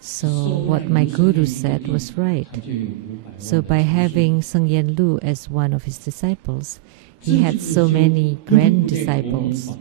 So what my guru said was right. So by having Sheng-yen Lu as one of his disciples, he had so many grand disciples.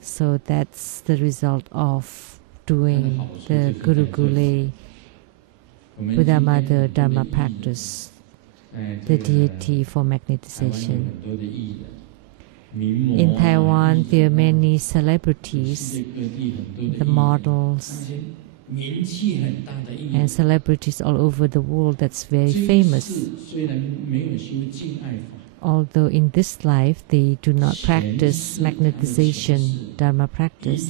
So that's the result of doing the Guru Gule Buddha Mother Dharma practice, the deity for magnetization. In Taiwan, there are many celebrities, the models, and celebrities all over the world that's very famous. Although in this life they do not practice magnetization Dharma practice,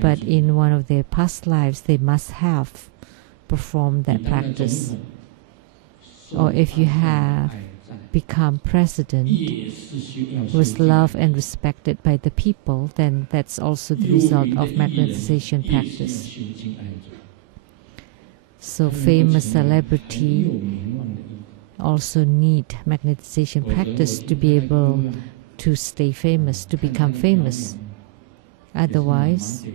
but in one of their past lives they must have performed that practice. Or if you have become president, was loved and respected by the people, then that's also the result of magnetization practice. So famous celebrity also need magnetization practice to be able to stay famous, to become famous. Otherwise,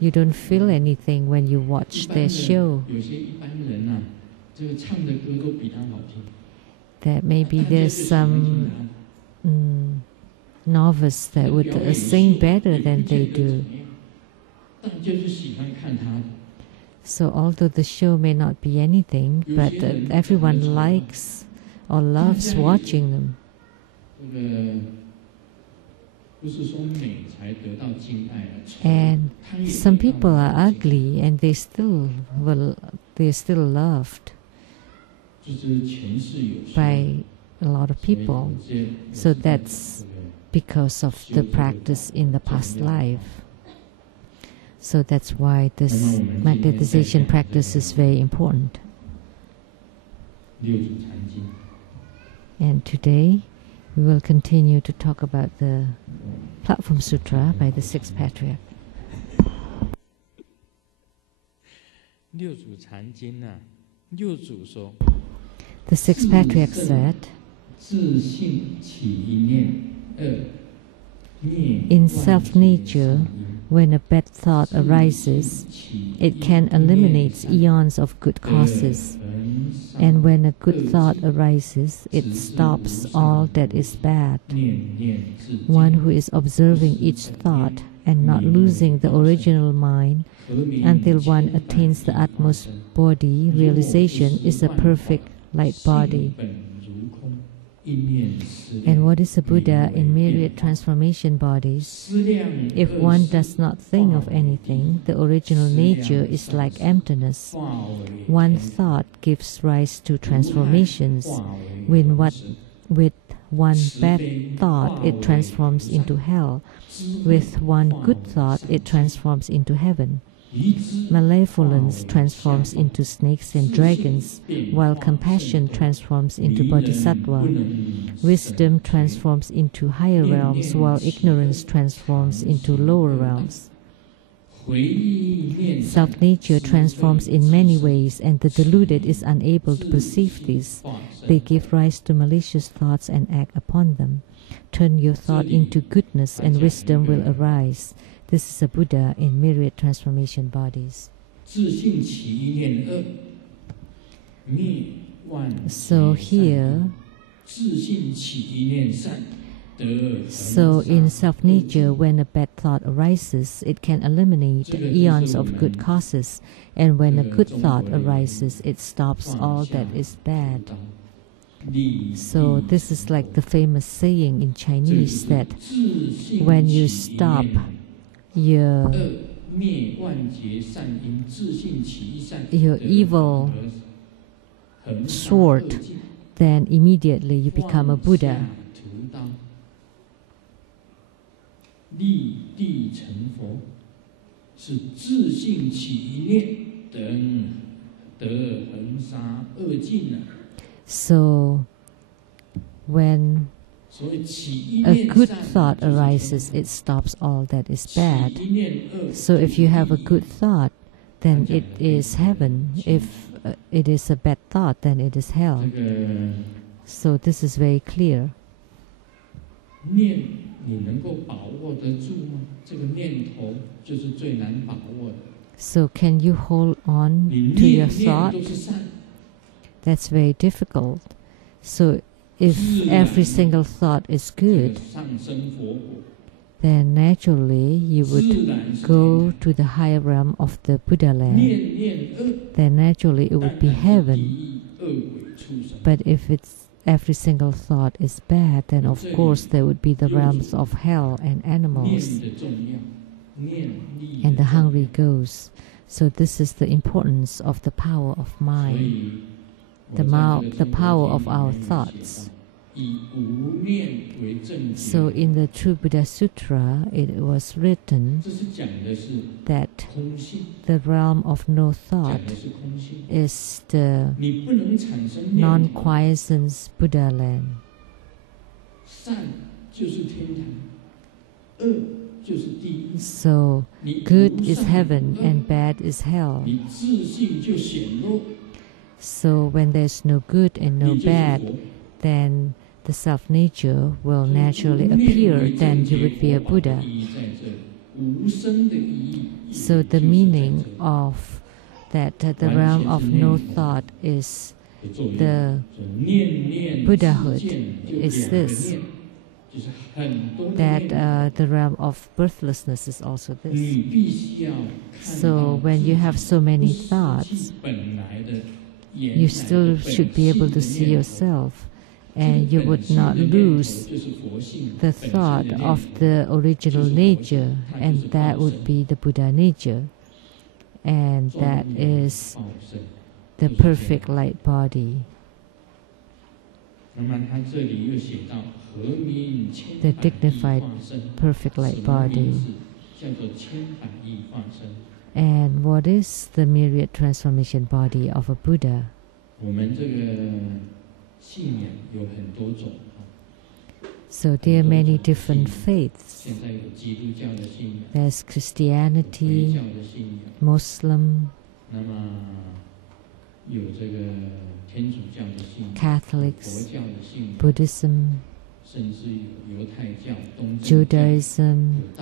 you don't feel anything when you watch their show. That maybe there's some novice that would sing better than they do. So although the show may not be anything, but everyone likes or loves watching them. And some people are ugly and they're still loved by a lot of people. So that's because of the practice in the past life. So that's why this magnetization practice is very important. And today we will continue to talk about the Platform Sutra by the Sixth Patriarch. The Sixth Patriarch said, in self-nature, when a bad thought arises, it can eliminate eons of good causes. And when a good thought arises, it stops all that is bad. One who is observing each thought and not losing the original mind until one attains the utmost body realization is a perfect light body. And what is a Buddha in myriad transformation bodies? If one does not think of anything, the original nature is like emptiness. One thought gives rise to transformations. With one bad thought, it transforms into hell. With one good thought, it transforms into heaven. Malevolence transforms into snakes and dragons, while compassion transforms into bodhisattva. Wisdom transforms into higher realms, while ignorance transforms into lower realms. Self-nature transforms in many ways, and the deluded is unable to perceive this. They give rise to malicious thoughts and act upon them. Turn your thought into goodness, and wisdom will arise. This is a Buddha in myriad transformation bodies. So here, in self-nature, when a bad thought arises, it can eliminate eons of good causes. And when a good thought arises, it stops all that is bad. So this is like the famous saying in Chinese that when you stop your evil sword, then immediately you become a Buddha. So when a good thought arises, it stops all that is bad. So if you have a good thought, then it is heaven. If it is a bad thought, then it is hell. So this is very clear. So can you hold on to your thought? That's very difficult. So if every single thought is good, then naturally you would go to the higher realm of the Buddha land. Then naturally it would be heaven. But if every single thought is bad, then of course there would be the realms of hell and animals and the hungry ghosts. So this is the importance of the power of mind, the power of our thoughts. So in the True Buddha Sutra, it was written that the realm of no thought is the non-quiescence Buddha land. So good is heaven and bad is hell. So when there's no good and no bad, then the self-nature will naturally appear, then you would be a Buddha. So the meaning of that the realm of no thought is the Buddhahood is this, that the realm of birthlessness is also this. So when you have so many thoughts, you still should be able to see yourself, and you would not lose the thought of the original nature, and that would be the Buddha nature, and that is the perfect light body. The dignified perfect light body. And what is the myriad transformation body of a Buddha? So there are many different faiths. There's Christianity, Muslim, Catholics, Buddhism, Judaism,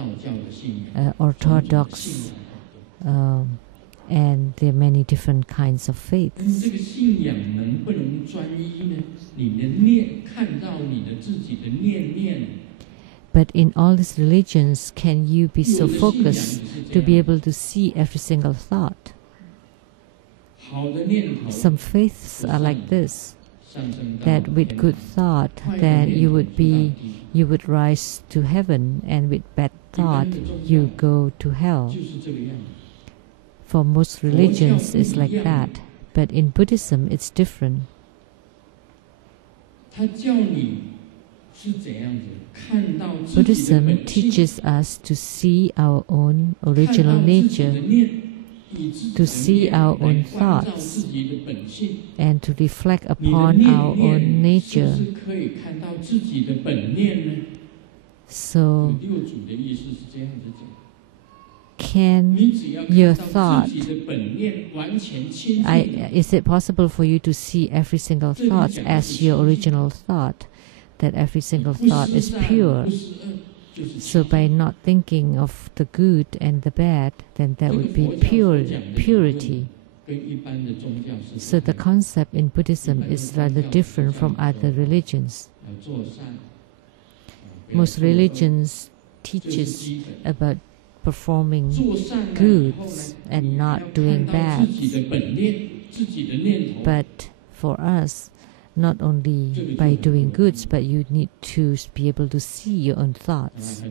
Orthodox, and there are many different kinds of faiths. But in all these religions, can you be so focused to be able to see every single thought? Some faiths are like this, that with good thought, then you would rise to heaven, and with bad thought, you go to hell. For most religions, it's like that. But in Buddhism, it's different. Buddhism teaches us to see our own original nature, to see our own thoughts, and to reflect upon our own nature. So, can your thought, is it possible for you to see every single thought as your original thought, that every single thought is pure? So by not thinking of the good and the bad, then that would be purity. So the concept in Buddhism is rather different from other religions. Most religions teaches about performing goods and not doing bad. But for us, not only by doing goods, but you need to be able to see your own thoughts.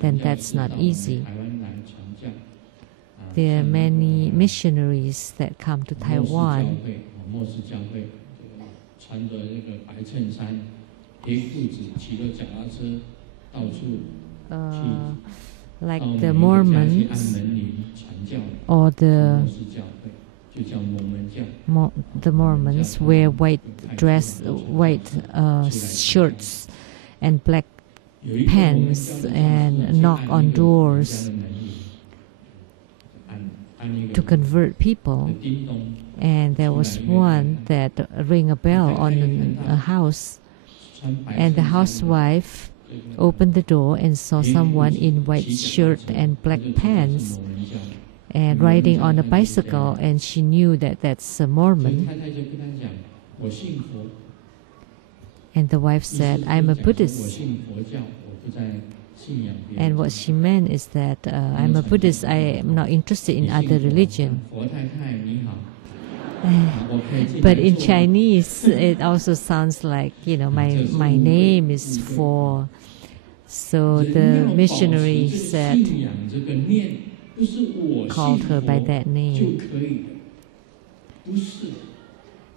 Then that's not easy. There are many missionaries that come to Taiwan. Like the Mormons or the Mormons wear white shirts and black pants and knock on doors to convert people. And there was one that rang a bell on a house, and the housewife opened the door and saw someone in white shirt and black pants and riding on a bicycle, and she knew that that's a Mormon. And the wife said, I'm a Buddhist. And what she meant is that I'm a Buddhist, I am not interested in other religion. But in Chinese, it also sounds like, my name is For. So the missionary said, called her by that name.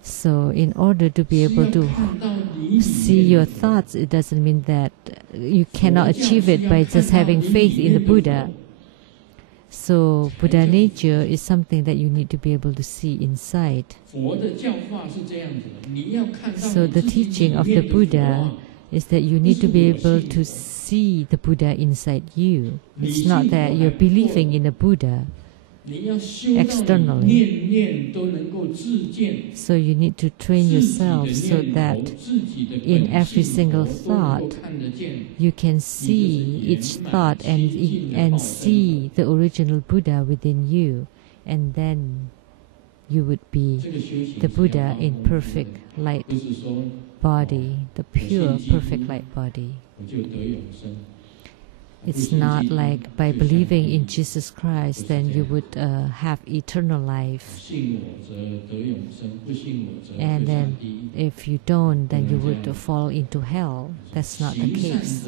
So in order to be able to see your thoughts, it doesn't mean that you cannot achieve it by just having faith in the Buddha. So Buddha nature is something that you need to be able to see inside. So the teaching of the Buddha is that you need to be able to see the Buddha inside you. It's not that you're believing in a Buddha externally. So you need to train yourself so that in every single thought you can see each thought and see the original Buddha within you, and then you would be the Buddha in perfect light body, the pure perfect light body. It's not like by believing in Jesus Christ, then you would have eternal life. And then if you don't, then you would fall into hell. That's not the case.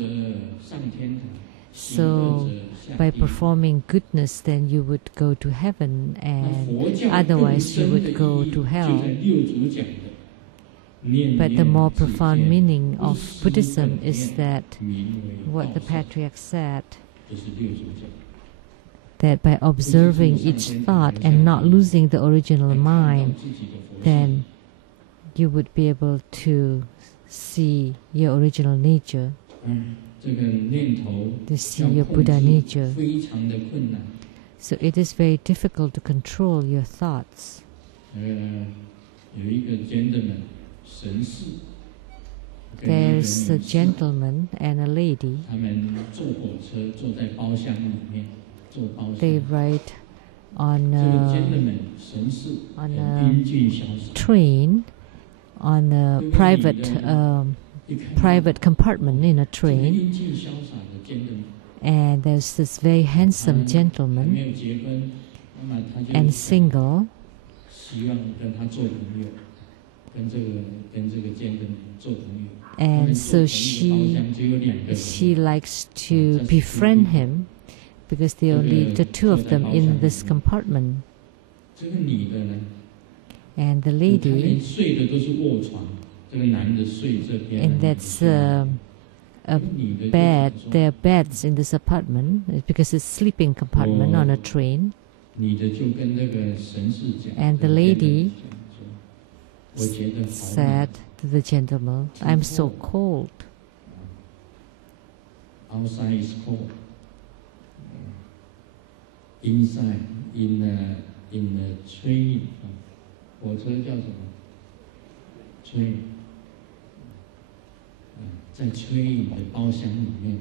So by performing goodness, then you would go to heaven, and otherwise you would go to hell. But the more profound meaning of Buddhism is that what the Patriarch said, that by observing each thought and not losing the original mind, then you would be able to see your original nature, to see your Buddha nature. So it is very difficult to control your thoughts. There's a gentleman and a lady. They ride on a train, on a private compartment in a train. And there's this very handsome gentleman and single. And so she likes to befriend him because there are only the two of them in this compartment. And the lady, and that's a bed, there are beds in this apartment because it's a sleeping compartment on a train. And the lady said to the gentleman, I'm so cold. Outside is cold. Inside, in the train, 火车叫什么 ？train， 在 train 的包厢里面，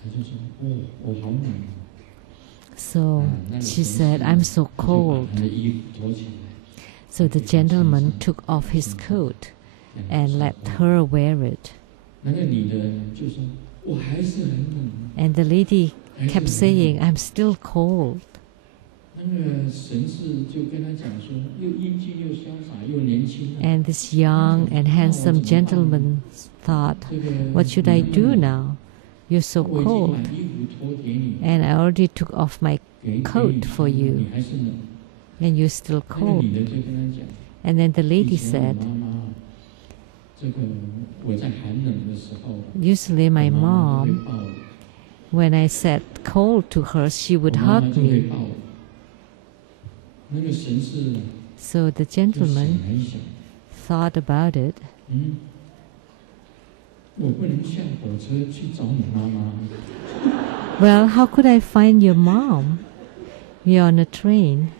他就说：“哦，我好冷。” So she said, I'm so cold. So the gentleman took off his coat and let her wear it. And the lady kept saying, I'm still cold. And this young and handsome gentleman thought, what should I do now? You're so cold. And I already took off my coat for you. And you're still cold. And then the lady said, usually my mom, when I said cold to her, she would hug me. So the gentleman thought about it. Well, how could I find your mom? You're on a train.